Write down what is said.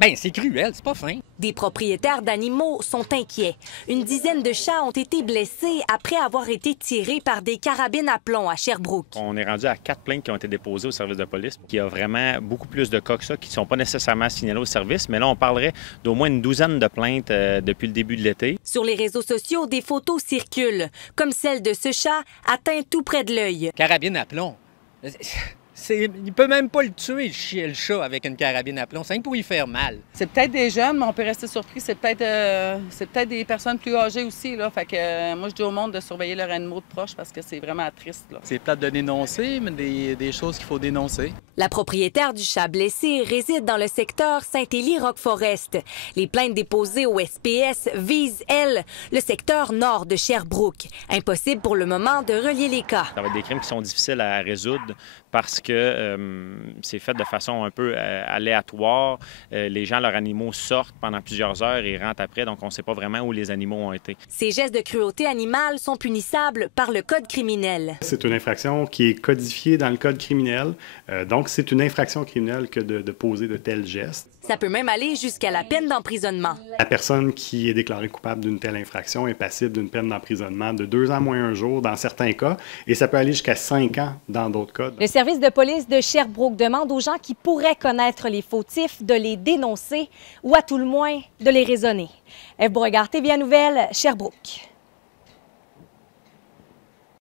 Ben, c'est cruel, c'est pas fin. Des propriétaires d'animaux sont inquiets. Une dizaine de chats ont été blessés après avoir été tirés par des carabines à plomb à Sherbrooke. On est rendu à 4 plaintes qui ont été déposées au service de police. Il y a vraiment beaucoup plus de cas que ça qui ne sont pas nécessairement signalés au service, mais là, on parlerait d'au moins une douzaine de plaintes depuis le début de l'été. Sur les réseaux sociaux, des photos circulent, comme celle de ce chat atteint tout près de l'œil. Carabine à plomb. Il peut même pas le tuer, le chat, avec une carabine à plomb. C'est rien pour y faire mal. C'est peut-être des jeunes, mais on peut rester surpris. C'est peut-être des personnes plus âgées aussi. Là. Fait que, moi, je dis au monde de surveiller leurs animaux de proche parce que c'est vraiment triste. C'est plate de dénoncer, mais des choses qu'il faut dénoncer. La propriétaire du chat blessé réside dans le secteur Saint-Élie-Rock-Forest. Les plaintes déposées au SPS visent, elles, le secteur nord de Sherbrooke. Impossible pour le moment de relier les cas. Ça va être des crimes qui sont difficiles à résoudre parce que c'est fait de façon un peu aléatoire. Les gens, leurs animaux sortent pendant plusieurs heures et rentrent après, donc on ne sait pas vraiment où les animaux ont été. Ces gestes de cruauté animale sont punissables par le Code criminel. C'est une infraction qui est codifiée dans le Code criminel, donc c'est une infraction criminelle que de poser de tels gestes. Ça peut même aller jusqu'à la peine d'emprisonnement. La personne qui est déclarée coupable d'une telle infraction est passible d'une peine d'emprisonnement de 2 ans moins 1 jour dans certains cas, et ça peut aller jusqu'à 5 ans dans d'autres cas. Le service de police de Sherbrooke demande aux gens qui pourraient connaître les fautifs de les dénoncer ou à tout le moins de les raisonner. Ève Beauregard, TVA Nouvelles, Sherbrooke.